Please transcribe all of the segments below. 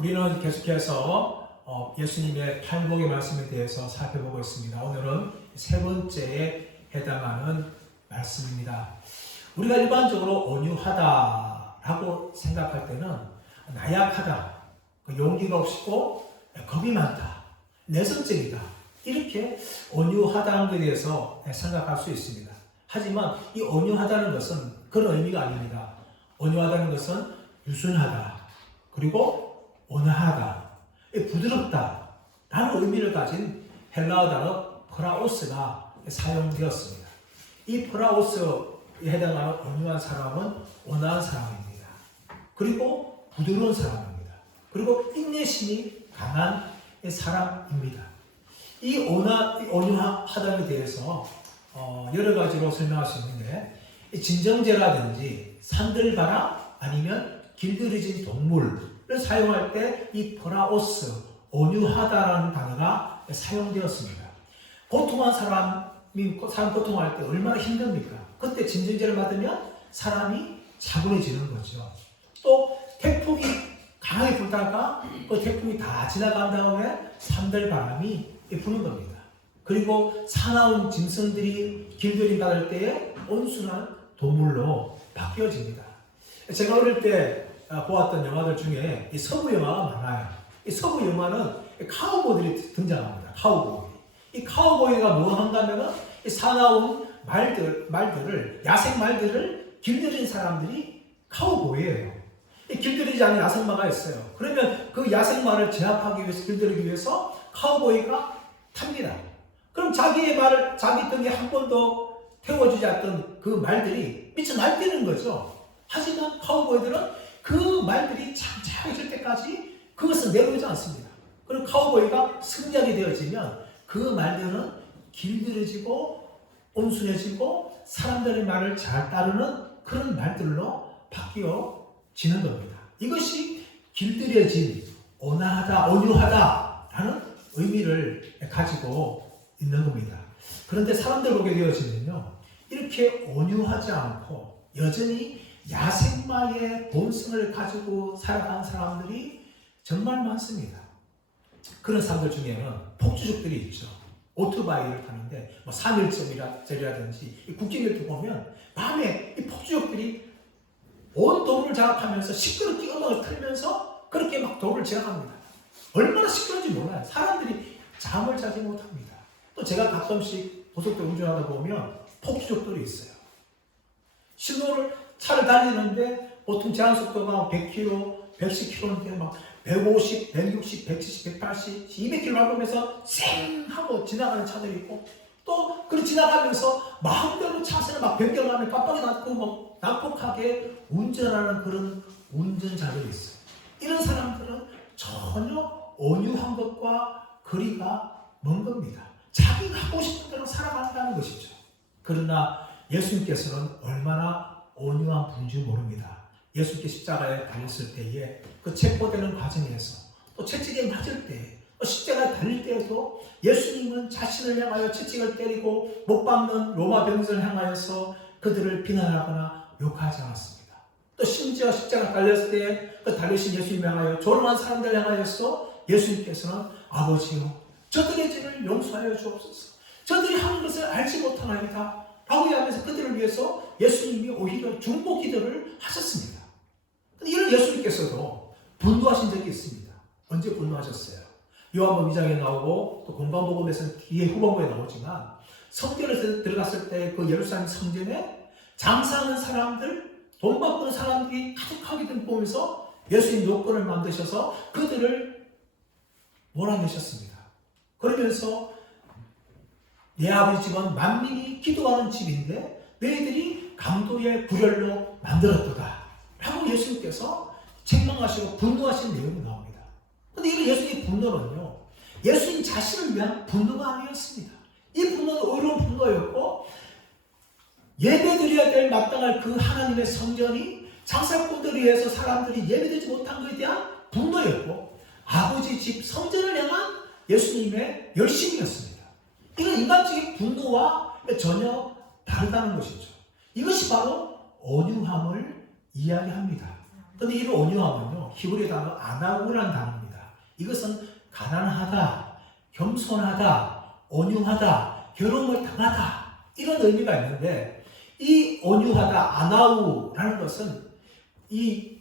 우리는 계속해서 예수님의 팔복의 말씀에 대해서 살펴보고 있습니다. 오늘은 세 번째에 해당하는 말씀입니다. 우리가 일반적으로 온유하다라고 생각할 때는 나약하다, 용기가 없고 겁이 많다, 내성적이다, 이렇게 온유하다는 것에 대해서 생각할 수 있습니다. 하지만 이 온유하다는 것은 그런 의미가 아닙니다. 온유하다는 것은 유순하다, 그리고 온화하다, 부드럽다 라는 의미를 가진 헬라어 단어 프라오스가 사용되었습니다. 이 프라오스에 해당하는 온유한 사람은 온화한 사람입니다. 그리고 부드러운 사람입니다. 그리고 인내심이 강한 사람입니다. 이 온유하다에 대해서 여러 가지로 설명할 수 있는데, 진정제라든지 산들바람 아니면 길들여진 동물을 사용할 때 이 프라오스, 온유하다라는 단어가 사용되었습니다. 고통한 사람이 고통할 때 얼마나 힘듭니까? 그때 진정제를 받으면 사람이 차분해지는 거죠. 또 태풍이 강하게 불다가 그 태풍이 다 지나간 다음에 산들바람이 부는 겁니다. 그리고 사나운 짐승들이 길들임 받을 때에 온순한 동물로 바뀌어집니다. 제가 어릴 때 보았던 영화들 중에 이 서부 영화가 많아요. 이 서부 영화는 카우보이들이 등장합니다. 카우보이. 이 카우보이가 뭐 한다면은 이 사나운 말들을, 야생 말들을 길들인 사람들이 카우보이예요. 길들이지 않은 야생마가 있어요. 그러면 그 야생마를 제압하기 위해서, 길들이기 위해서 카우보이가 탑니다. 그럼 자기의 말을 자기 등에 한 번도 태워주지 않던 그 말들이 미쳐 날뛰는 거죠. 하지만 카우보이들은 그 말들이 장차게 있을 때까지 그것을 내려오지 않습니다. 그럼 카우보이가 승리하게 되어지면 그 말들은 길들여지고 온순해지고 사람들의 말을 잘 따르는 그런 말들로 바뀌어지는 겁니다. 이것이 길들여진, 온화하다, 온유하다라는 의미를 가지고 있는 겁니다. 그런데 사람들 보게 되어지면요, 이렇게 온유하지 않고 여전히 야생마의 본성을 가지고 살아가는 사람들이 정말 많습니다. 그런 사람들 중에는 폭주족들이 있죠. 오토바이를 타는데 3.1절이라든지 국경일도 보면 밤에 이 폭주족들이 온 도로를 장악하면서 시끄럽게 음악을 틀면서 그렇게 막 도로를 지나갑니다. 얼마나 시끄러운지 몰라요. 사람들이 잠을 자지 못합니다. 또 제가 가끔씩 고속도로 운전하다 보면 폭주족들이 있어요. 신호를 차를 달리는데 보통 제한 속도가 100km, 110km인데 막 150, 160, 170, 180, 200km 밟으면서 쌩 하고 지나가는 차들이 있고, 또 그 지나가면서 마음대로 차선을 막 변경하면 깜빡이 닫고 막 난폭하게 운전하는 그런 운전자들이 있어요. 이런 사람들은 전혀 온유한 것과 거리가 먼 겁니다. 자기가 하고 싶은 대로 살아간다는 것이죠. 그러나 예수님께서는 얼마나 온유한 분인지 모릅니다. 예수님께 십자가에 달렸을 때에 그 체포되는 과정에서, 또 채찍에 맞을 때, 또 십자가에 달릴 때에도 예수님은 자신을 향하여 채찍을 때리고 못 박는 로마 병사를 향하여서 그들을 비난하거나 욕하지 않았습니다. 또 심지어 십자가에 달렸을 때 그 달리신 예수님을 향하여 조롱한 사람들을 향하여서 예수님께서는 아버지요, 저들의 죄를 용서하여 주옵소서, 저들이 하는 것을 알지 못하나이다 라고 하면서 그들을 위해서 예수님이 오히려 중보 기도를 하셨습니다. 이런 예수님께서도 분노하신 적이 있습니다. 언제 분노하셨어요? 요한복음 2장에 나오고 또 공관복음에서는 뒤에 후반부에 나오지만, 성전에 들어갔을 때 그 예루살렘 성전에 장사하는 사람들, 돈 바꾸는 사람들이 가득하게 된 보면서 예수님 요건을 만드셔서 그들을 몰아내셨습니다. 그러면서 내 아버지 집은 만민이 기도하는 집인데 너희들이 강도의 불혈로 만들었도다 라고 예수님께서 책망하시고 분노하신 내용이 나옵니다. 그런데 이 예수님의 분노는요, 예수님 자신을 위한 분노가 아니었습니다. 이 분노는 의로운 분노였고, 예배드려야 될 마땅할 그 하나님의 성전이 장사꾼들에 의해서 사람들이 예배드리지 못한 것에 대한 분노였고, 아버지 집 성전을 향한 예수님의 열심이었습니다. 이건 인간적인 분노와 전혀 다르다는 것이죠. 이것이 바로 온유함을 이야기합니다. 그런데 이 온유함은요, 단어는요, 히브리 단어 아나우라는 단어입니다. 이것은 가난하다, 겸손하다, 온유하다, 괴로움을 당하다 이런 의미가 있는데, 이 온유하다, 아나우라는 것은 이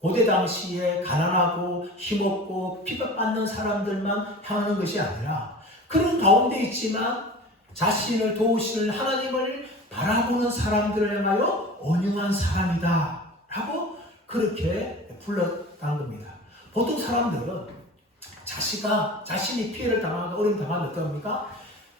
고대 당시에 가난하고 힘없고 핍박받는 사람들만 향하는 것이 아니라, 그런 가운데 있지만 자신을 도우시는 하나님을 바라보는 사람들을 향하여 온유한 사람이다 라고 그렇게 불렀다는 겁니다. 보통 사람들은 자신이 피해를 당하고 어려움 당하면 어떡합니까?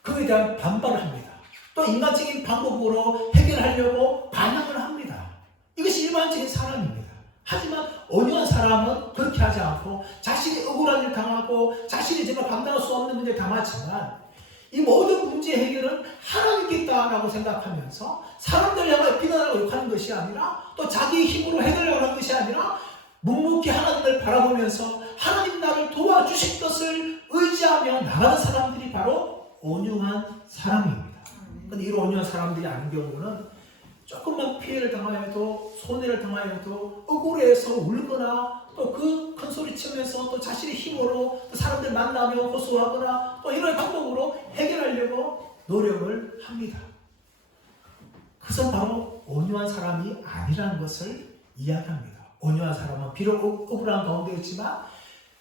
그에 대한 반발을 합니다. 또 인간적인 방법으로 해결하려고 반항을 합니다. 이것이 일반적인 사람입니다. 하지만 온유한 사람은 그렇게 하지 않고, 자신이 억울한 일 당하고 자신이 정말 감당할 수 없는 문제를 당하지만 이 모든 문제 해결은 하나님께 있다라고 생각하면서 사람들 향해 비난하고 욕하는 것이 아니라, 또 자기 힘으로 해결하려고 하는 것이 아니라 묵묵히 하나님을 바라보면서 하나님 나를 도와주실 것을 의지하며 나가는 사람들이 바로 온유한 사람입니다. 그런데 이런 온유한 사람들이 아닌 경우는 조금만 피해를 당하여도, 손해를 당하여도 억울해서 울거나, 또 그 큰 소리 치면서 또 자신의 힘으로 또 사람들 만나며 호소하거나 또 이런 방법으로 해결하려고 노력을 합니다. 그것은 바로 온유한 사람이 아니라는 것을 이야기합니다. 온유한 사람은 비록 억울한 가운데 있지만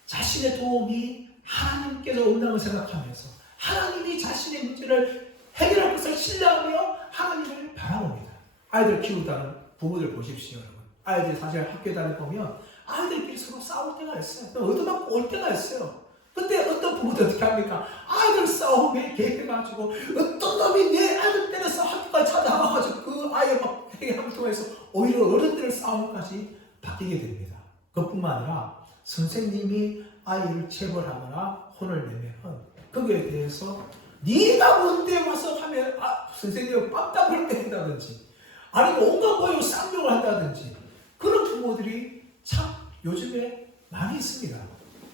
자신의 도움이 하나님께서 온다고 생각하면서 하나님이 자신의 문제를 해결할 것을 신뢰하며 하나님을 바라봅니다. 아이들 키우다는 부모들 보십시오, 여러분. 아이들이 사실 학교에 다니보면 아이들끼리 서로 싸울 때가 있어요. 얻어맞고 올 때가 있어요. 근데 어떤 부모들 어떻게 합니까? 아이들 싸움에 개입해가지고 어떤 놈이 내 아이들 때려서 학교까지 찾아와가지고 그 아이의 막 회개함을 통해서 오히려 어른들의 싸움까지 바뀌게 됩니다. 그뿐만 아니라 선생님이 아이를 체벌하거나 혼을 내면 거기에 대해서 네가 뭔데 와서 하면 선생님은 빡답을 때린다든지, 아니면 온갖 모양 쌍욕을 한다든지, 그런 부모들이 참 요즘에 많이 있습니다.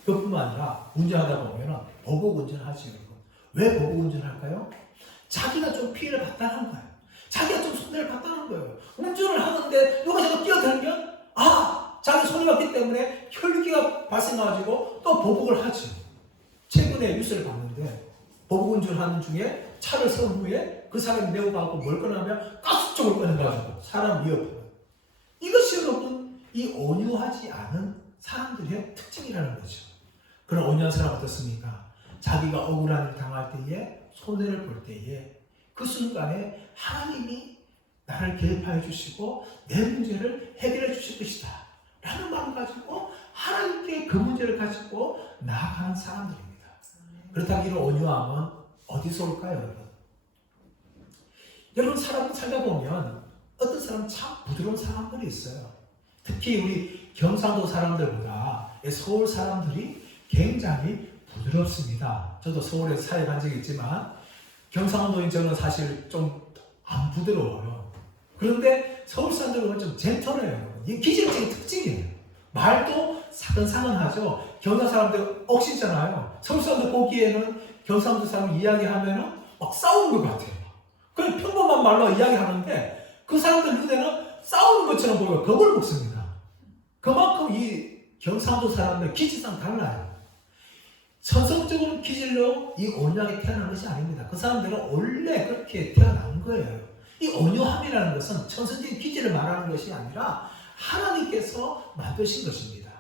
그뿐만 아니라 운전하다 보면 보복 운전하지, 여러분. 왜 보복 운전할까요? 자기가 좀 피해를 봤다는 거예요. 자기가 좀 손해를 봤다는 거예요. 운전을 하는데 누가 자꾸 끼어들면 자기 손이 왔기 때문에 혈기가 발생해가지고 또 보복을 하죠. 최근에 뉴스를 봤는데 보복 운전하는 중에 차를 세운 후에 그 사람이 내고 가고 뭘 꺼내면 가스총을 꺼내가지고 사람 위협하는, 이것이 여러분 이 온유하지 않은 사람들의 특징이라는 거죠. 그런 온유한 사람 어떻습니까? 자기가 억울한 일 당할 때에, 손해를 볼 때에 그 순간에 하나님이 나를 개입하여 주시고 내 문제를 해결해 주실 것이다 라는 마음을 가지고 하나님께 그 문제를 가지고 나아가는 사람들입니다. 그렇다면 이런 온유함은 어디서 올까요, 여러분? 여러분, 사람을 살다 보면 어떤 사람은 참 부드러운 사람들이 있어요. 특히 우리 경상도 사람들보다 서울 사람들이 굉장히 부드럽습니다. 저도 서울에서 살아간 적이 있지만 경상도인 저는 사실 좀 안 부드러워요. 그런데 서울 사람들은 좀 젠틀해요. 이게 기질적인 특징이에요. 말도 사근사근하죠. 경상 사람들 억시잖아요. 서울 사람들 보기에는 경상도 사람 이야기하면 막 싸우는 것 같아요. 그냥 평범한 말로 이야기하는데 그 사람들 눈에는 싸우는 것처럼 보여요. 겁을 먹습니다. 그만큼 이 경상도 사람들 기질상 달라요. 천성적인 기질로 이 온유하게 태어난 것이 아닙니다. 그 사람들은 원래 그렇게 태어난 거예요. 이 온유함이라는 것은 천성적인 기질을 말하는 것이 아니라 하나님께서 만드신 것입니다.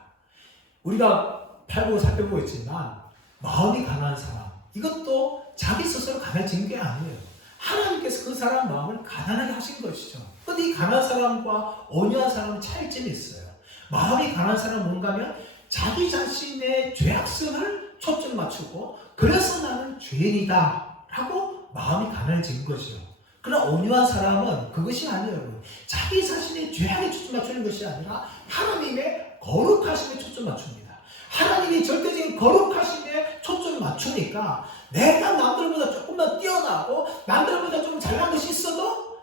우리가 팔보고 살펴보고 있지만 마음이 강한 사람, 이것도 자기 스스로 강해진 게 아니에요. 하나님께서 그 사람 마음을 가난하게 하신 것이죠. 그런데 이 가난한 사람과 온유한 사람은 차이점이 있어요. 마음이 강한 사람은 뭔가 하면 자기 자신의 죄악성을 초점 맞추고, 그래서 나는 죄인이다 라고 마음이 가난해진 거죠. 그러나 온유한 사람은 그것이 아니에요. 자기 자신의 죄악에 초점 맞추는 것이 아니라 하나님의 거룩하심에 초점 맞춥니다. 하나님이 절대적인 거룩하심에 초점 맞추니까 내가 남들보다 조금만 뛰어나고 남들보다 좀 잘난 것이 있어도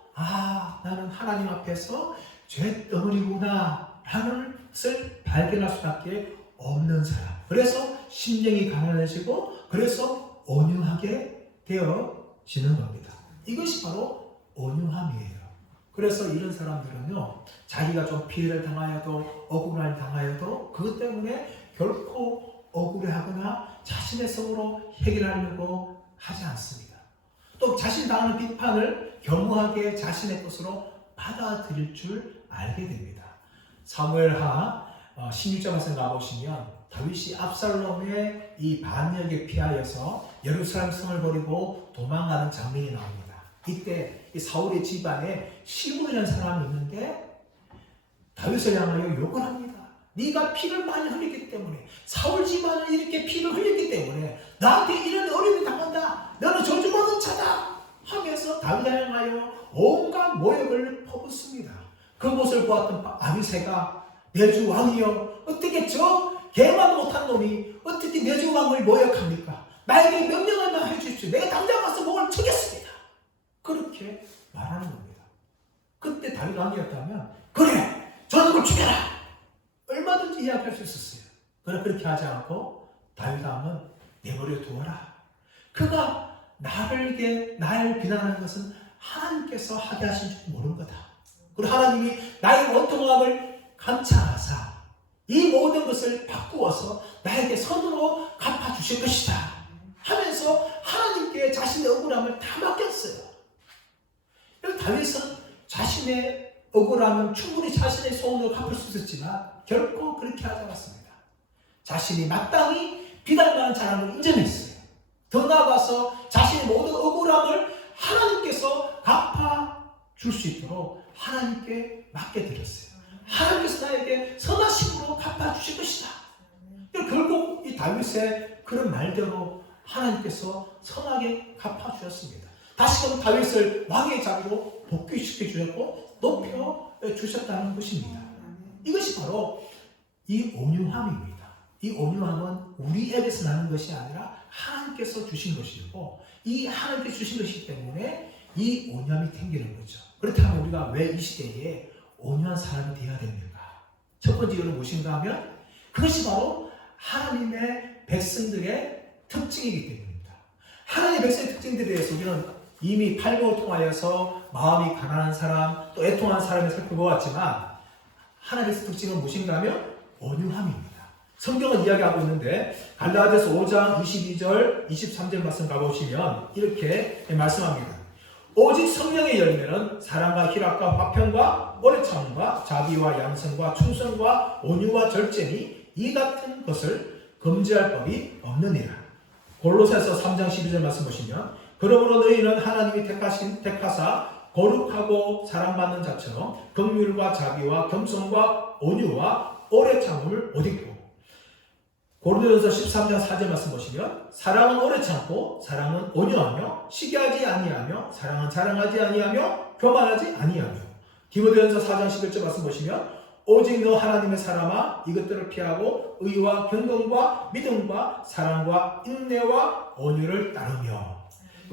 나는 하나님 앞에서 죄덩어리구나 라는 것을 발견할 수밖에 없는 사람. 그래서 심령이 가난해지고 그래서 온유하게 되어지는 겁니다. 이것이 바로 온유함이에요. 그래서 이런 사람들은요, 자기가 좀 피해를 당하여도 억울함을 당하여도 그것 때문에 결코 억울해하거나 자신의 성으로 해결하려고 하지 않습니다. 또 자신 당하는 비판을 겸허하게 자신의 것으로 받아들일 줄 알게 됩니다. 사무엘하 16장 말씀 가보시면 다윗이 압살롬의 이 반역에 피하여서 예루살렘 성을 버리고 도망가는 장면이 나옵니다. 이때 이 사울의 집안에 시므이라는 사람이 있는데 다윗을 향하여 욕을 합니다. 네가 피를 많이 흘렸기 때문에, 사울 집안을 이렇게 피를 흘렸기 때문에 나한테 이런 어려움이 당한다. 너는 저주받은 자다 하면서 다윗을 향하여 온갖 모욕을 퍼붓습니다. 그것을 보았던 아비새가 내 주 왕이여, 어떻게 저 개만 못한 놈이 어떻게 내 주 왕을 모욕합니까? 나에게 명령을 해주십시오. 내가 당장 가서 목을 치겠습니다. 그렇게 말하는 겁니다. 그때 다윗 왕이었다면 그래, 저 놈을 죽여라, 얼마든지 이야기할 수 있었어요. 그러나 그렇게 하지 않고 다윗 왕은 내버려 두어라. 그가 나를 비난하는 것은 하나님께서 하게 하신 줄 모르는 거다. 그리고 하나님이 나의 원통함을 감찰하사 이 모든 것을 바꾸어서 나에게 선으로 갚아주실 것이다 하면서 하나님께 자신의 억울함을 다 맡겼어요. 다윗은 자신의 억울함은 충분히 자신의 소원으로 갚을 수 있었지만 결코 그렇게 하지 않았습니다. 자신이 마땅히 비난당한 자랑을 인정했어요. 더 나아가서 자신의 모든 억울함을 하나님께서 갚아줄 수 있도록 하나님께 맡겨드렸어요. 하나님께서 나에게 선하심으로 갚아주실 것이다. 결국 이 다윗의 그런 말대로 하나님께서 선하게 갚아주셨습니다. 다시금 다윗을 왕의 자리로 복귀시켜 주셨고 높여 주셨다는 것입니다. 이것이 바로 이 온유함입니다. 이 온유함은 우리에게서 나는 것이 아니라 하나님께서 주신 것이고, 이 하나님께서 주신 것이기 때문에 이 온유함이 생기는 거죠. 그렇다면 우리가 왜 이 시대에 온유한 사람이 되어야 됩니까? 첫 번째 이유는 무엇인가 하면 그것이 바로 하나님의 백성들의 특징이기 때문입니다. 하나님의 백성의 특징들에 대해서 우리는 이미 팔복을 통하여서 마음이 가난한 사람, 또 애통한 사람을 살펴보았지만 하나님의 특징은 무엇인가 하면 온유함입니다. 성경은 이야기하고 있는데 갈라디아서 5장 22절 23절 말씀 가보시면 이렇게 말씀합니다. 오직 성령의 열매는 사랑과 희락과 화평과 오래 참음과 자비와 양성과 충성과 온유와 절제니 이 같은 것을 금지할 법이 없느니라. 골로새서 3장 12절 말씀 보시면 그러므로 너희는 하나님이 택하사 거룩하고 사랑받는 자처럼 긍휼과 자비와 겸손과 온유와 오래 참음을 못 잊고, 고린도전서 13장 4절 말씀 보시면 사랑은 오래 참고 사랑은 온유하며 시기하지 아니하며 사랑은 자랑하지 아니하며 교만하지 아니하며, 디모데전서 4장 11절 말씀 보시면 오직 너 하나님의 사람아 이것들을 피하고 의와 경건과 믿음과 사랑과 인내와 온유를 따르며.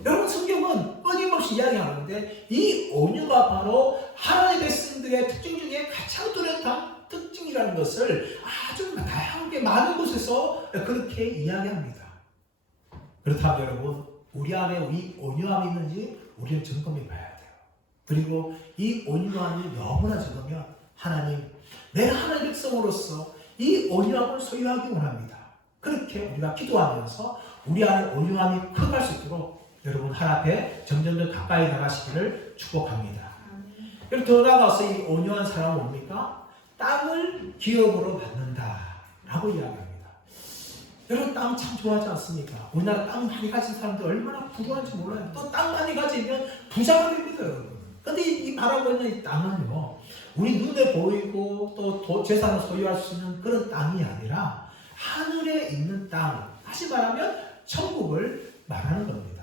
여러분, 성경은 끊임없이 이야기하는데 이 온유가 바로 하나님의 백성들의 특징 중에 가장 뚜렷한 특징이라는 것을 아주 다양하게 많은 곳에서 그렇게 이야기합니다. 그렇다면 여러분, 우리 안에 이 온유함이 있는지 우리는 점검해 봐야 돼요. 그리고 이 온유함이 너무나 적으면 하나님, 내가 하나님의 백성으로서 이 온유함을 소유하기 원합니다. 그렇게 우리가 기도하면서 우리 안에 온유함이 커갈 수 있도록 여러분 하나님 앞에 점점 더 가까이 나가시기를 축복합니다. 그리고 더 나아가서 이 온유한 사람은 뭡니까? 땅을 기업으로 받는다라고 이야기합니다. 여러분, 땅 참 좋아하지 않습니까? 우리나라 땅 많이 가진 사람들 얼마나 부러워한지 몰라요. 또 땅 많이 가지면 부자가 됩니다, 여러분. 근데 이 바라고 있는 이 땅은요, 우리 눈에 보이고 또 재산을 소유할 수 있는 그런 땅이 아니라 하늘에 있는 땅, 다시 말하면 천국을 말하는 겁니다.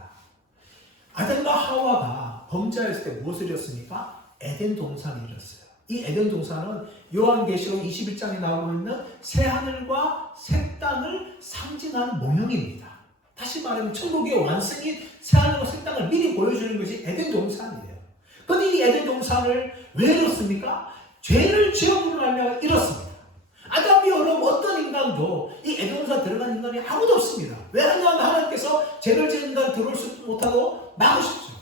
아담과 하와가 범죄했을 때 무엇을 이뤘습니까? 에덴 동산을 이뤘어요. 이 에덴 동산은 요한계시록 21장에 나오고 있는 새하늘과 새 땅을 상징하는 모형입니다. 다시 말하면 천국의 완성이 새하늘과 새 땅을 미리 보여주는 것이 에덴 동산이에요. 그런데 이 에덴 동산을 왜 이뤘습니까? 죄를 지음으로 하며 이뤘습니다. 아담 이후로 어떤 인간도 이 에덴 동산 들어간 인간이 아무도 없습니다. 왜냐하면 하나님께서 죄를 지은 인간을 들어올 수 못하고 막으셨죠.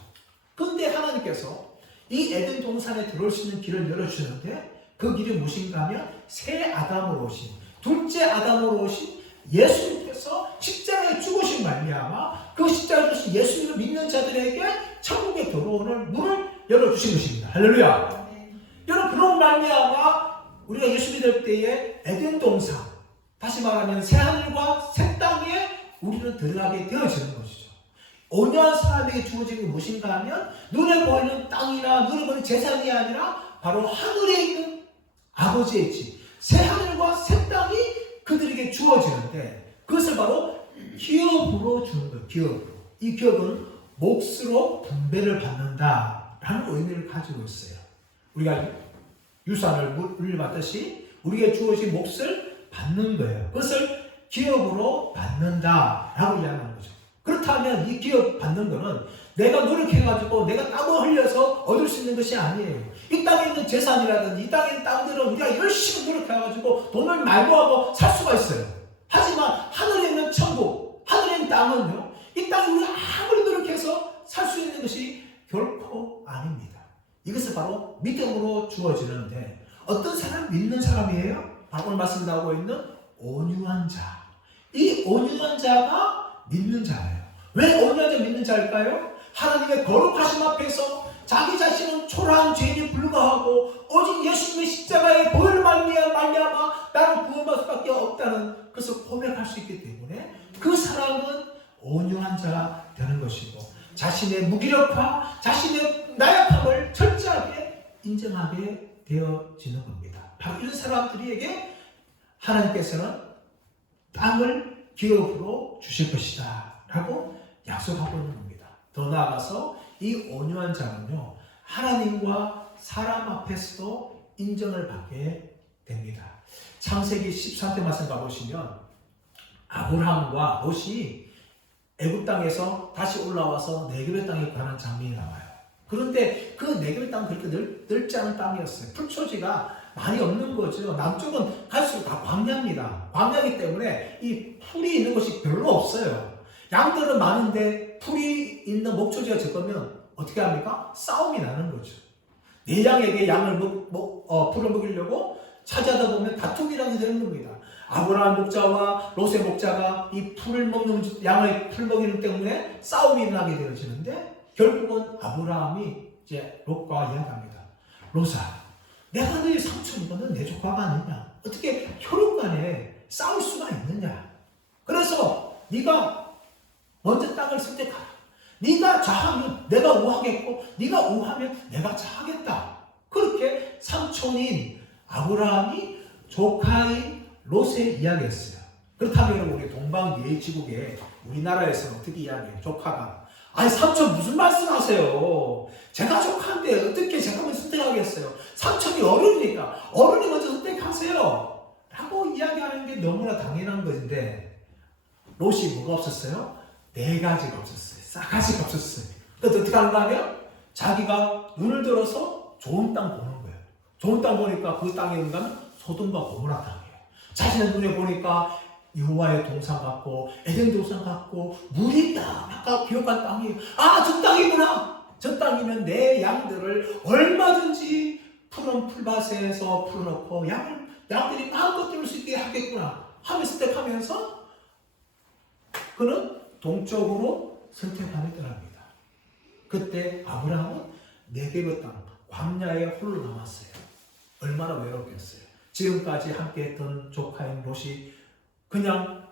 그런데 하나님께서 이 에덴 동산에 들어올 수 있는 길을 열어주는데 그 길이 무엇인가 하면 새 아담으로 오신, 둘째 아담으로 오신 예수님께서 십자가에 죽으신 말미암아 그 십자가에 죽으신 예수님을 믿는 자들에게 천국에 들어오는 문을 열어주신 것입니다. 할렐루야. 여러분, 그런 말미암아 우리가 예수 믿을 때에 에덴 동산, 다시 말하면 새 하늘과 새 땅에 우리는 들어가게 되어지는 것이죠. 온유한 사람에게 주어진 게 무엇인가 하면 눈에 보이는 땅이나 눈에 보이는 재산이 아니라 바로 하늘에 있는 아버지의 집, 새 하늘과 새 땅이 그들에게 주어지는데 그것을 바로 기업으로 주는 거예요. 기업으로. 이 기업은 몫으로 분배를 받는다라는 의미를 가지고 있어요. 우리가 유산을 물려받듯이 우리에게 주어진 몫을 받는 거예요. 그것을 기업으로 받는다라고 이야기하는 거죠. 그렇다면 이 기업 받는 거는 내가 노력해가지고 내가 땀을 흘려서 얻을 수 있는 것이 아니에요. 이 땅에 있는 재산이라든지 이 땅에 있는 땅들은 우리가 열심히 노력해가지고 돈을 말고하고 살 수가 있어요. 하지만 하늘에 있는 천국, 하늘에 있는 땅은요, 이 땅에 우리가 아무리 노력해서 살 수 있는 것이 결코 아닙니다. 이것은 바로 믿음으로 주어지는데 어떤 사람, 믿는 사람이에요? 바로 오늘 말씀 나오고 있는 온유한 자. 이 온유한 자가 믿는 자예요. 왜 온유한 자 믿는 자일까요? 하나님의 거룩하심 앞에서 자기 자신은 초라한 죄인이 불과하고 오직 예수님의 십자가의 보혈 말미암아 나는 구원받을 수밖에 없다는 것을 고백할 수 있기 때문에 그 사람은 온유한 자가 되는 것이고 자신의 무기력과 자신의 나약함을 철저하게 인정하게 되어지는 겁니다. 바로 이런 사람들에게 하나님께서는 땅을 기업으로 주실 것이다 라고 약속하고 있는 겁니다. 더 나아가서 이 온유한 자는요, 하나님과 사람 앞에서도 인정을 받게 됩니다. 창세기 13대 말씀 가보시면 아브라함과 롯이 애굽 땅에서 다시 올라와서 네겝의 땅에 가는 장면이 나와요. 그런데 그 네겝의 땅은 그렇게 넓지 않은 땅이었어요. 풀초지가 많이 없는 거죠. 남쪽은 갈수록 다 광야입니다. 광야이기 때문에 이 풀이 있는 곳이 별로 없어요. 양들은 많은데 풀이 있는 목초지가 적으면 어떻게 합니까? 싸움이 나는 거죠. 내 양에게 양을 풀을 먹이려고 찾아다 보면 다툼이라는 게 되는 겁니다. 아브라함 목자와 롯의 목자가 이 풀을 먹는 양을 풀 먹이는 때문에 싸움이 일어나게 되어지는데 결국은 아브라함이 이제 롯과 이야기합니다. 롯아, 내가 너의 삼촌이거든 내 조카가 아니냐? 어떻게 혈육 간에 싸울 수가 있느냐? 그래서 네가 먼저 땅을 선택하라. 네가 좌하면 내가 우하겠고 네가 우하면 내가 좌하겠다. 그렇게 삼촌인 아브라함이 조카인 롯에 이야기했어요. 그렇다면 우리 동방예의지국에 우리나라에서는 어떻게 이야기해요? 조카가 아니 삼촌 무슨 말씀하세요? 제가 조카인데 어떻게 제가 먼저 선택하겠어요? 삼촌이 어른이니까 어른이 먼저 선택하세요 라고 이야기하는 게 너무나 당연한 것인데 롯이 뭐가 없었어요? 네 가지가 없었어요. 싸가지가 없었어요. 그래서 어떻게 하는가 하면 자기가 눈을 들어서 좋은 땅 보는 거예요. 좋은 땅 보니까 그 땅에 있는 소돔과 고모라 땅이에요. 자신의 눈에 보니까 여호와의 동산 같고 에덴 동산 같고 물이 딱 아까 기억한 땅이에요. 아, 저 땅이구나. 저 땅이면 내 양들을 얼마든지 푸른 풀밭에서 풀어놓고 양들이 마음껏 들을 수 있게 하겠구나 하며 선택하면서 그는 동쪽으로 선택하며 떠납니다. 그때 아브라함은 네겝의 땅 광야에 홀로 남았어요. 얼마나 외롭겠어요. 지금까지 함께했던 조카인 롯이 그냥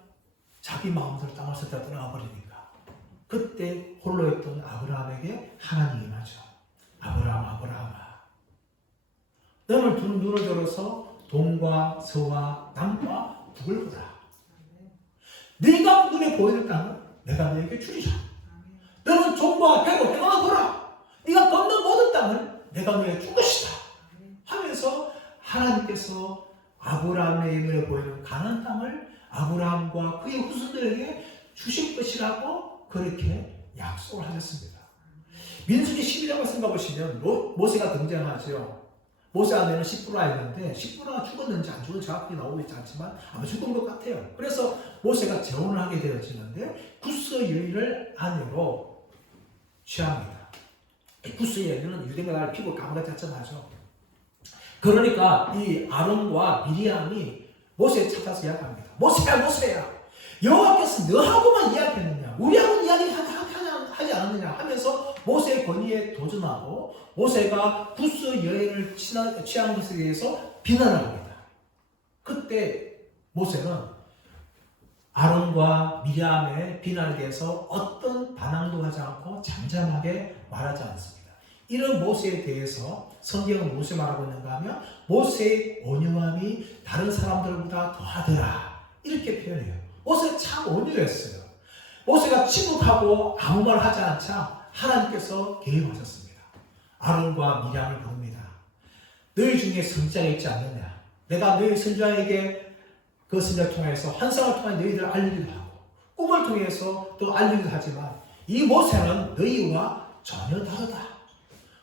자기 마음대로 땅을 선택 떠나버리니까 그때 홀로 있던 아브라함에게 하나님이 임하죠. 아브라함아, 너는 두 눈을 들어서 동과 서와 남과 북을 보라. 네가 눈에 보이는 땅은 내가 너에게 주리라. 너는 종과 배로 행하거라. 네가 걷는 모든 땅을 내가 너에게 줄 것이다 하면서 하나님께서 아브라함의 눈에 보이는 가나안 땅을 아브라함과 그의 후손들에게 주실 것이라고 그렇게 약속을 하셨습니다. 민수기 11장 말씀 가보시면 모세가 등장하죠. 모세 안에는 10%가 있는데 10%가 죽었는지 안 죽었는지 정확히 나오고 있지 않지만 아마 죽은 것 같아요. 그래서 모세가 재혼을 하게 되어지는데 구스여인을 아내로 취합니다. 구스의 여인은 유대인과 날 피부 까맣게 짰잖아요. 그러니까 이 아론과 미리암이 모세에 찾아서 이야기합니다. 모세야 여호와께서 너하고만 이야기했느냐, 우리하고는 이야기하지 않았느냐 하면서 모세의 권위에 도전하고 모세가 구스 여인을 취한 것에 대해서 비난을 합니다. 그때 모세는 아론과 미리암의 비난에 대해서 어떤 반항도 하지 않고 잠잠하게 말하지 않습니다. 이런 모세에 대해서 성경은 무엇을 말하고 있는가 하면 모세의 온유함이 다른 사람들보다 더하더라 이렇게 표현해요. 모세가 참 온유했어요. 모세가 침묵하고 아무 말 하지 않자 하나님께서 개입하셨습니다. 아론과 미리암을 부릅니다. 너희 중에 선지자가 있지 않느냐, 내가 너희 선지자에게 그 선지자를 통해서 환상을 통해 너희들을 알리기도 하고 꿈을 통해서 또 알리기도 하지만 이 모세는 너희와 전혀 다르다.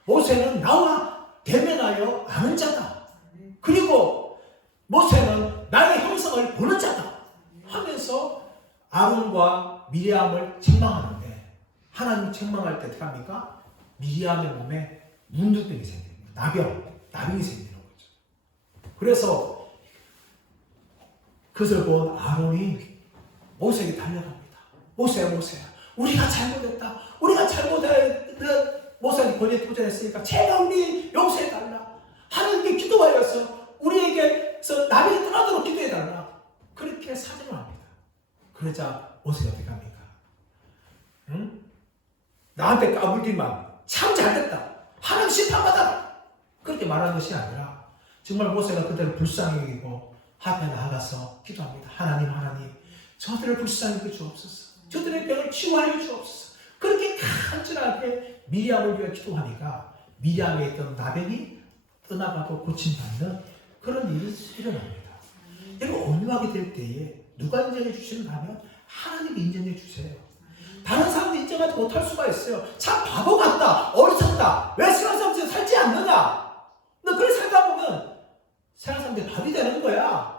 모세는 나와 대면하여 아는 자다. 그리고 모세는 나의 형상을 보는 자다 하면서 아론과 미리암을 책망하는데, 하나님 책망할 때 어떻게 합니까? 미리암의 몸에 문둥병이 생깁니다. 나병이 생기는 거죠. 그래서 그것을 본 아론이 모세에게 달려갑니다. 모세야 우리가 잘못했다. 모세한테 권위에 도전했으니까 제발 우리 용서해달라. 하나님께 기도하여서 우리에게서 나병이 떠나도록 기도해달라. 그렇게 사정을 합니다. 그러자 모세가 어떻게 합니까? 응? 나한테 까불기만 참 잘됐다. 하나님 심판받아라. 그렇게 말하는 것이 아니라 정말 모세가 그대로 불쌍히 여기고 앞에 나아가서 기도합니다. 하나님 저들을 불쌍히 여겨 주옵소서. 저들의 병을 치유하여 주옵소서. 그렇게 간절하게 미리암을 위해 기도하니까 미리암에 있던 나병이 떠나가고 고침받는 그런 일이 일어납니다. 여러분, 온유하게 될 때에 누가 인정해 주시는가 하면 하나님이 인정해 주세요. 다른 사람도 인정하지 못할 수가 있어요. 참 바보 같다, 어리석다, 왜 세상 사람들이 살지 않느냐, 너 그렇게 살다 보면 세상 사람들이 밥이 되는 거야.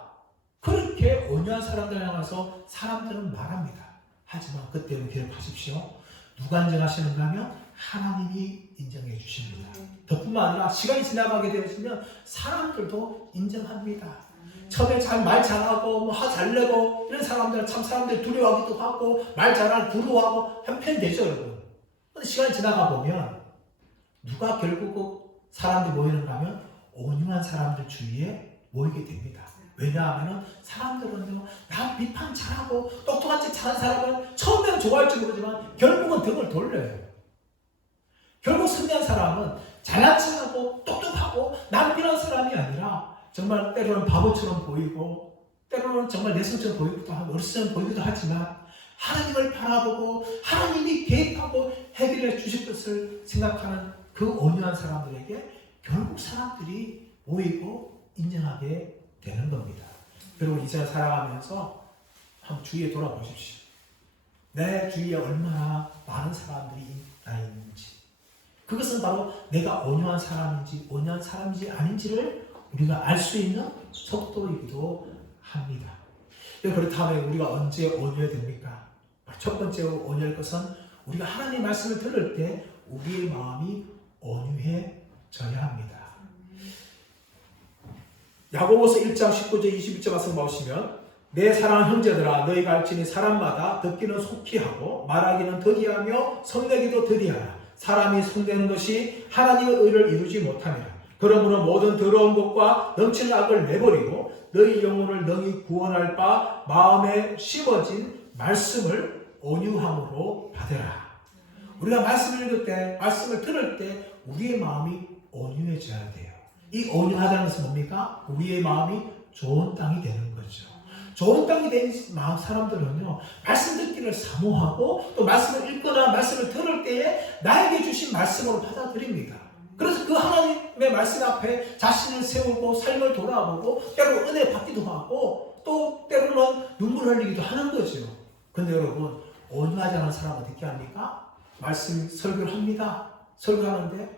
그렇게 온유한 사람들 향해서 사람들은 말합니다. 하지만 그때는 기억하십시오. 누가 인정하시는가 하면 하나님이 인정해 주십니다. 그뿐만 아니라 시간이 지나가게 되어지면 사람들도 인정합니다. 처음에 말 잘하고 잘 내고 이런 사람들은 참 사람들이 두려워하기도 하고 말 잘하고 부러워하고 한편되죠, 여러분. 근데 시간이 지나가 보면 누가 결국 사람들이 모이는가 하면 온유한 사람들 주위에 모이게 됩니다. 왜냐하면 사람들은요, 나 비판 잘하고 똑똑한 짓 잘하는 사람을 처음에는 좋아할지 모르지만 결국은 등을 돌려요. 결국 승리한 사람은 잘난 척하고 똑똑하고 남편한 사람이 아니라 정말 때로는 바보처럼 보이고 때로는 정말 내성처럼 보이기도 하고 어리석은 보이기도 하지만 하나님을 바라보고 하나님이 개입하고 해결해 주실 것을 생각하는 그 온유한 사람들에게 결국 사람들이 모이고 인정하게 되는 겁니다. 그리고 이제 살아가면서 한번 주위에 돌아보십시오. 내 주위에 얼마나 많은 사람들이 나 있는지, 그것은 바로 내가 온유한 사람인지 아닌지를 우리가 알 수 있는 속도이기도 합니다. 그렇다면 우리가 언제 온유해야 됩니까? 첫 번째 온유할 것은 우리가 하나님의 말씀을 들을 때 우리의 마음이 온유해져야 합니다. 야고보서 1장 19절 20절 말씀 보시면 내 사랑하는 형제들아 너희가 알지니 사람마다 듣기는 속히 하고 말하기는 더디하며 성내기도 더디하라. 사람이 성내는 것이 하나님의 의를 이루지 못하니라. 그러므로 모든 더러운 것과 넘치는 악을 내버리고 너희 영혼을 능히 구원할 바 마음에 심어진 말씀을 온유함으로 받으라. 우리가 말씀을 읽을 때, 말씀을 들을 때 우리의 마음이 온유해져야 돼요. 이 온유하다는 것은 뭡니까? 우리의 마음이 좋은 땅이 되는 거죠. 좋은 땅이 된 사람들은요, 말씀 듣기를 사모하고 또 말씀을 읽거나 말씀을 들을 때에 나에게 주신 말씀으로 받아들입니다. 그래서 그 하나님의 말씀 앞에 자신을 세우고 삶을 돌아보고 때로 은혜 받기도 하고 또 때로는 눈물 흘리기도 하는 거죠. 근데 여러분, 온유하지 않은 사람은 어떻게 합니까? 말씀 설교를 합니다. 설교하는데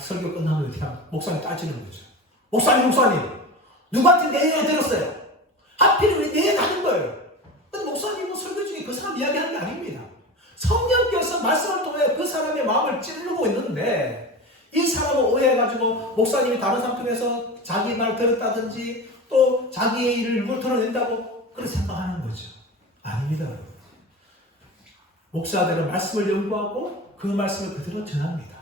설교 끝나면 어떻게 합니까? 목사님 따지는 거죠. 목사님 누구한테 내 얘기 들었어요? 하필이면 왜 내 얘기 하는 거예요? 근데 목사님은 설교 중에 그 사람 이야기하는 게 아닙니다. 성령께서 말씀을 통해 그 사람의 교회의 마음을 찌르고 있는데 이 사람을 오해해가지고 목사님이 다른 사람 통해서 자기 말 들었다든지 또 자기의 일을 일부러 드러낸다고 그렇게 생각하는 거죠. 아닙니다, 여러분. 목사들은 말씀을 연구하고 그 말씀을 그대로 전합니다.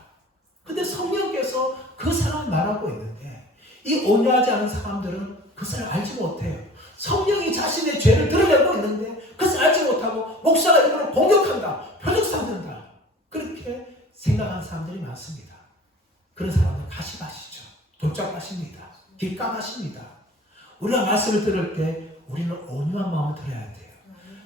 근데 성령께서 그 사람을 말하고 있는데 이 온유하지 않은 사람들은 그것을 알지 못해요. 성령이 자신의 죄를 드러내고 있는데 그것을 알지 못하고 목사가 이걸 공격한다, 표적 삼는다, 그렇게 생각하는 사람들이 많습니다. 그런 사람은 가시밭이죠. 돌짝밭입니다. 길가밭입니다. 우리가 말씀을 들을 때 우리는 온유한 마음을 들어야 돼요.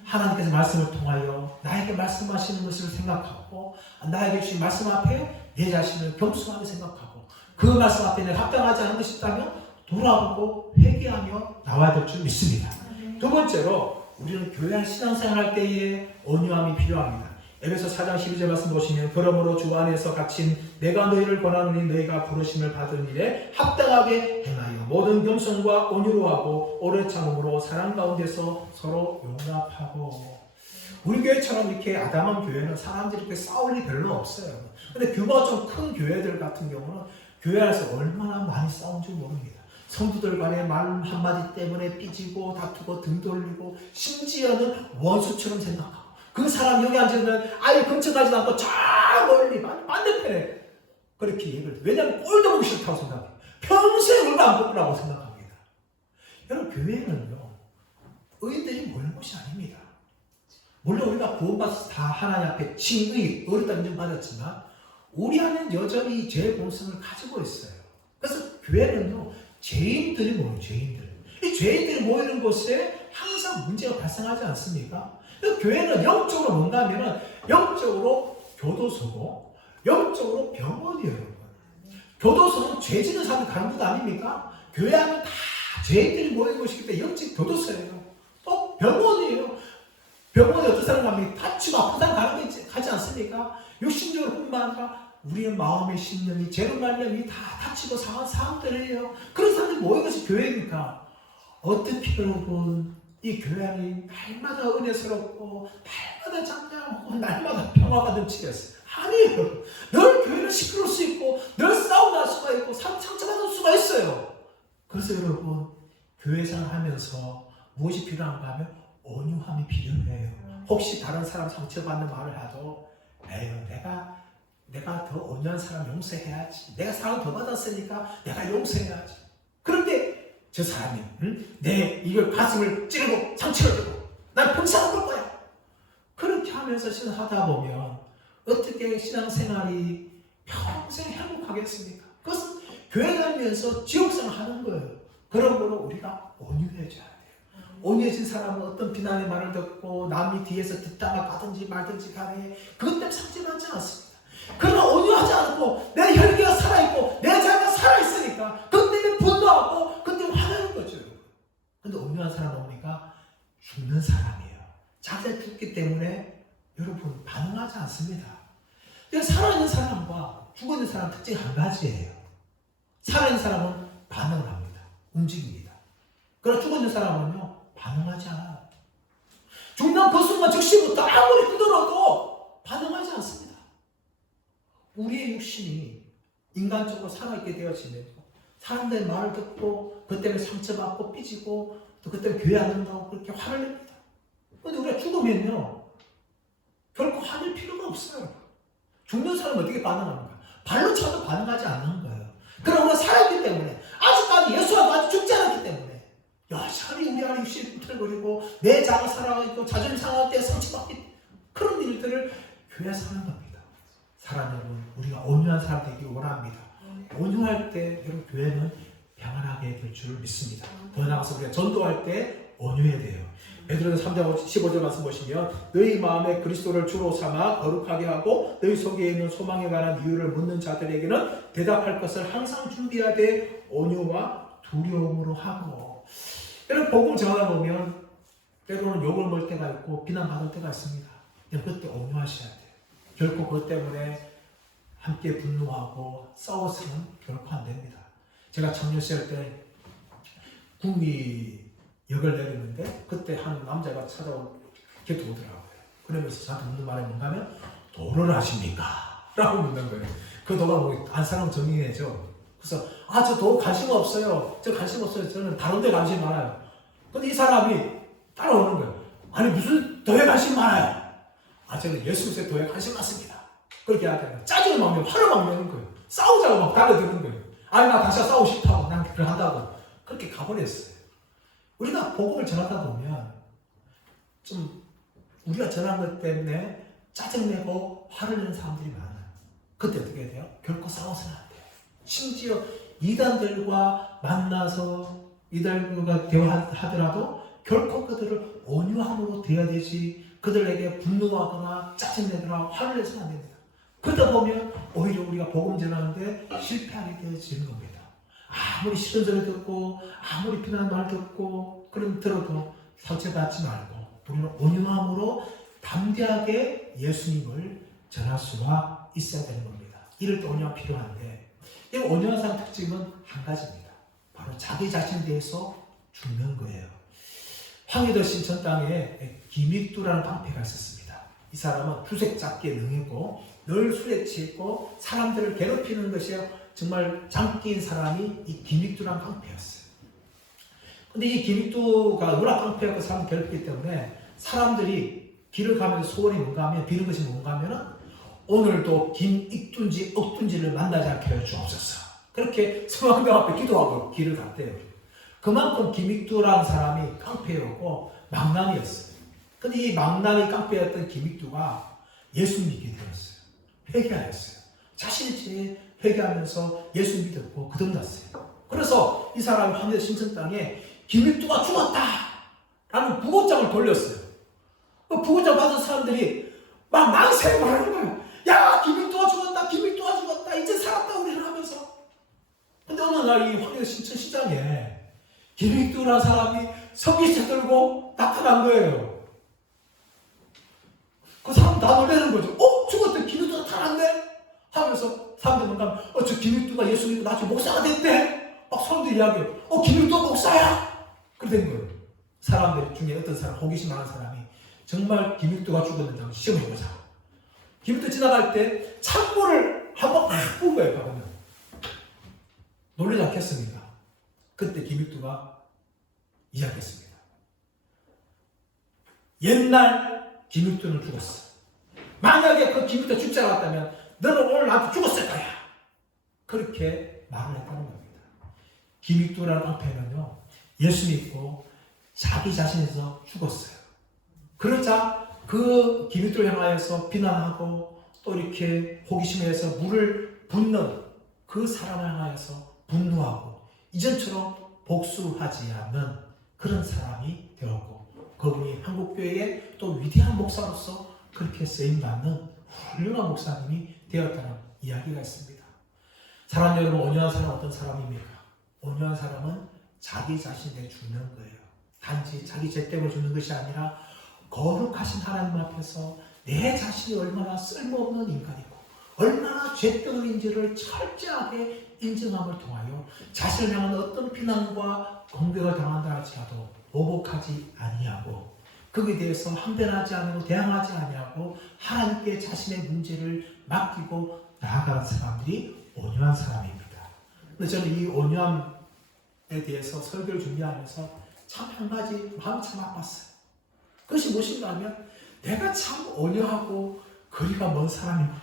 하나님께서 말씀을 통하여 나에게 말씀하시는 것을 생각하고 나에게 주신 말씀 앞에 내 자신을 겸손하게 생각하고 그 말씀 앞에 내가 합당하지 않은 것이 있다면 돌아보고 회개하며 나와야 될 줄 믿습니다. 두 번째로 우리는 교회 신앙생활 할 때에 온유함이 필요합니다. 에베소 4장 12절 말씀 보시면 그러므로 주 안에서 갇힌 내가 너희를 권하노니 너희가 부르심을 받은 일에 합당하게 행하여 모든 겸손과 온유로 하고 오래 참음으로 사랑 가운데서 서로 용납하고. 우리 교회처럼 이렇게 아담한 교회는 사람들이 이렇게 싸울 일이 별로 없어요. 근데 규모가 좀 큰 교회들 같은 경우는 교회 안에서 얼마나 많이 싸운지 모릅니다. 성도들 간의 말 한마디 때문에 삐지고 다투고 등 돌리고 심지어는 원수처럼 생각하고 그 사람 여기 앉으면 아예 근처 가지 않고 저 멀리 반대편에 그렇게 얘기를, 왜냐하면 꼴도 보기 싫다고 생각해요. 평생 얼마 안 뽑으라고 생각합니다. 여러분, 교회는요 의인들이 모이는 곳이 아닙니다. 물론 우리가 구원받아서 다 하나님 앞에 칭의, 의롭다 인정받았지만 우리 안에는 여전히 죄의 본성을 가지고 있어요. 그래서 교회는요 죄인들이 모여요. 이 죄인들이 모이는 곳에 항상 문제가 발생하지 않습니까? 교회는 영적으로 뭔가 하면은 영적으로 교도소고 영적으로 병원이에요, 여러분. 교도소는 죄 짓는 사람이 가는 곳 아닙니까? 교회 안은 다 죄인들이 모이는 곳이기 때문에 영적 교도소예요. 또 병원이에요. 병원에 어떤 사람 가면 다치고 아픈 사람 가는 게 가지 않습니까? 육신적으로 뿐만 아니라 우리의 마음의 심령이 죄로 말미암아 다 다치고 상한 사람들이에요. 그런 사람들이 모이는 것이 교회니까 어떻게 여러분 이 교회 안이 날마다 은혜스럽고 날마다 장담하고 날마다 평화가 넘치겠어요? 아니에요. 늘 교회는 시끄러울 수 있고 늘 싸움 날 수가 있고 상처받을 수가 있어요. 그래서 여러분 교회 생활하면서 무엇이 필요한가 하면 온유함이 필요해요. 혹시 다른 사람 상처받는 말을 하도 에휴 내가 더 온유한 사람 용서해야지. 내가 상을 더 받았으니까 내가 용서해야지. 그런데 저 사람이 내 이걸 가슴을 찌르고 상처를 주고 난 평생 안 볼 거야. 그렇게 하면서 신앙하다 보면 어떻게 신앙생활이 평생 행복하겠습니까? 그것은 교회 다니면서 지옥생활 하는 거예요. 그러므로 우리가 온유해져야 돼요. 온유해진 사람은 어떤 비난의 말을 듣고 남이 뒤에서 뒷담화 가든지 말든지 간에 그것 때문에 상처받지 않습니다. 그러나 온유하지 않고 내 혈기가 살아있고 내 자가 살아있으니까 그것 때문에 분노하고 그것 때문에 화나는 거죠. 근데 온유한 사람 뭡니까? 죽는 사람이에요. 자기가 죽기 때문에 여러분 반응하지 않습니다. 살아있는 사람과 죽어있는 사람 특징이 한 가지예요. 살아있는 사람은 반응을 합니다. 움직입니다. 그러나 죽어있는 사람은요 반응하지 않아요. 죽는 그 순간 즉시부터 아무리 흔들어도 반응하지 않습니다. 우리의 육신이 인간적으로 살아있게 되어지면서 사람들의 말을 듣고 그 때문에 상처받고 삐지고 또 그 때문에 교회 안 된다고 그렇게 화를 냅니다. 그런데 우리가 죽으면요 결코 화낼 필요가 없어요. 죽는 사람은 어떻게 반응합니까? 발로 차도 반응하지 않는 거예요. 그러나 우리가 살아있기 때문에 아직까지 예수와 같이 죽지 않았기 때문에 여전히 우리 안에 육신이 꿈틀거리고 내 자가 살아있고 자존심 상할 때 상처받기 그런 일들을 교회에서 하는 겁니다. 사랑 여러분, 우리가 온유한 사람 되기 원합니다. 온유할 때 여러분 교회는 평안하게 될 줄 믿습니다. 더 나아가서 우리가 전도할 때 온유해야 돼요. 베드로전서 3장 15절 말씀 보시면 너희 마음에 그리스도를 주로 삼아 거룩하게 하고 너희 속에 있는 소망에 관한 이유를 묻는 자들에게는 대답할 것을 항상 준비하되 온유와 두려움으로 하고. 여러분 복음 전하다 보면 때로는 욕을 먹을 때가 있고 비난받을 때가 있습니다. 그때 온유하셔야 돼요. 결코 그것 때문에 함께 분노하고 싸워서는 결코 안 됩니다. 제가 청년 시절 때 구미역을 내리는데 그때 한 남자가 찾아오더라고요. 그러면서 저한테 묻는 말이 뭔가 하면 도를 아십니까? 라고 묻는 거예요. 그 도가 뭐 안사람 정의내죠. 그래서 저 도 관심 없어요. 저 관심 없어요. 저는 다른 데 관심 많아요. 근데 이 사람이 따라오는 거예요. 아니 무슨 도에 관심 많아요? 저는 예수 그리스도의 도에 관심 많습니다. 그렇게 하다가 짜증을 막 내고 화를 막 내는 거예요. 싸우자고 막 달려드는 거예요. 나 다시 싸우고 싶다고 난 그걸 한다고 그렇게 가버렸어요. 우리가 복음을 전하다 보면 좀 우리가 전한 것 때문에 짜증내고 화를 내는 사람들이 많아요. 그때 어떻게 해야 돼요? 결코 싸워서는 안 돼요. 심지어 이단들과 만나서 이단들과 대화하더라도 결코 그들을 온유함으로 대해야 되지 그들에게 분노하거나 짜증내거나 화를 내서는 안 됩니다. 그러다 보면 오히려 우리가 복음 전하는데 실패하게 되어지는 겁니다. 아무리 싫은 소리 듣고 아무리 비난 말 듣고 그런 들어도 상처받지 말고 우리는 온유함으로 담대하게 예수님을 전할 수가 있어야 되는 겁니다. 이럴 때 온유함이 필요한데 이 온유한 사람 특징은 한 가지입니다. 바로 자기 자신에 대해서 죽는 거예요. 황해도 신천 땅에 김익두라는 방패가 있었습니다. 이 사람은 주색 잡기에 능했고 늘 술에 취했고 사람들을 괴롭히는 것이 정말 장기인 사람이 이 김익두라는 방패였어요. 근데 이 김익두가 워낙 방패였고 사람을 괴롭히기 때문에 사람들이 길을 가면서 소원이 뭔가 하면 비는 것이 뭔가 하면은 오늘도 김익두인지 억두인지를 만나지 않게 해 주옵소서. 그렇게 성황당 앞에 기도하고 길을 갔대요. 그만큼 김익두라는 사람이 깡패였고 망나니였어요. 근데 이 망나니 깡패였던 김익두가 예수 믿게 되었어요. 회개하였어요. 자신이 회개하면서 예수 믿었고 거듭났어요. 그래서 이 사람이 황해 신천 땅에 김익두가 죽었다! 라는 부고장을 돌렸어요. 그 부고장 받은 사람들이 막 만세를 하는 거예요. 야, 김익두가 죽었다! 김익두가 죽었다! 이제 살았다! 우리를 하면서. 근데 어느 날 이 황해 신천 시장에 김익두라는 사람이 석기채 들고 나타난 거예요. 그 사람 다 놀라는 거죠. 죽었대. 김익두가 살았네? 하면서 사람들 뭔가 저 김익두가 예수 믿고 나중에 목사가 됐대? 막 사람들이 이야기해요. 김익두가 목사야? 그렇게 된 거예요. 사람들 중에 어떤 사람, 호기심 많은 사람이 정말 김익두가 죽었는지 한번 시험해보자. 김익두 지나갈 때 창문을 한번 팍 본 거예요. 보면 놀라지 않겠습니다. 그때 김익두가 이야기했습니다. 옛날 김익두는 죽었어. 만약에 그 김익두가 죽지 않았다면 너는 오늘 나한테 죽었을 거야. 그렇게 말을 했다는 겁니다. 김익두라는 방패는요, 예수 믿고 자기 자신에서 죽었어요. 그러자 그 김익두를 향하여서 비난하고 또 이렇게 호기심에서 물을 붓는 그 사람을 향하여서 분노하고 이전처럼 복수하지 않는 그런 사람이 되었고 그분이 한국교회의 또 위대한 목사로서 그렇게 쓰임받는 훌륭한 목사님이 되었다는 이야기가 있습니다. 사랑 여러분, 온유한 사람은 어떤 사람입니까? 온유한 사람은 자기 자신에 죽는 거예요. 단지 자기 죄 때문에 죽는 것이 아니라 거룩하신 하나님 앞에서 내 자신이 얼마나 쓸모없는 인간이고 얼마나 죄병인지를 철저하게 인정함을 통하여 자신을 향한 어떤 비난과 공격을 당한다 할지라도 보복하지 아니하고 거기에 대해서 항변하지 않고 대항하지 아니하고 하나님께 자신의 문제를 맡기고 나아가는 사람들이 온유한 사람입니다. 근데 저는 이 온유함에 대해서 설교를 준비하면서 참 한 가지 마음이 참 아팠어요. 그것이 무엇인가 하면 내가 참 온유하고 거리가 먼 사람이구나.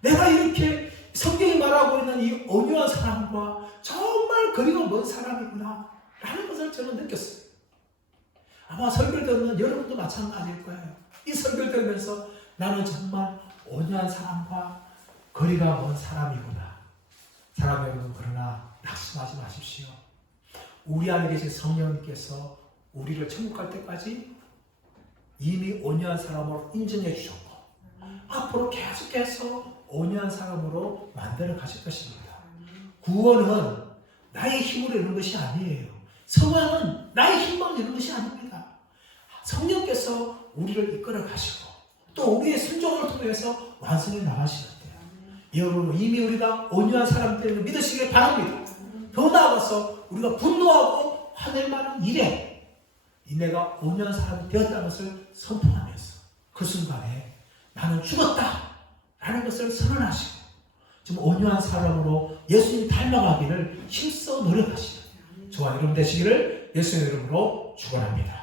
내가 이렇게 성경이 말하고 있는 이 온유한 사람과 정말 거리가 먼 사람이구나 라는 것을 저는 느꼈어요. 아마 설교를 듣는 여러분도 마찬가지일 거예요. 이 설교를 들으면서 나는 정말 온유한 사람과 거리가 먼 사람이구나. 사람 여러분, 그러나 낙심하지 마십시오. 우리 안에 계신 성령님께서 우리를 천국 갈 때까지 이미 온유한 사람으로 인정해 주셨고 앞으로 계속해서 온유한 사람으로 만들어 가실 것입니다. 구원은 나의 힘으로 이루는 것이 아니에요. 성화는 나의 힘만 이루는 것이 아닙니다. 성령께서 우리를 이끌어 가시고 또 우리의 순종을 통해서 완성해 나가시는데요. 여러분, 이미 우리가 온유한 사람들을 믿으시길 바랍니다. 더 나아가서 우리가 분노하고 화낼 만한 일에 내가 온유한 사람이 되었다는 것을 선포하면서 그 순간에 나는 죽었다 라는 것을 선언하시고 좀 온유한 사람으로 예수님 닮아가기를 힘써 노력하시는 저와 여러분 되시기를 예수의 이름으로 축원합니다.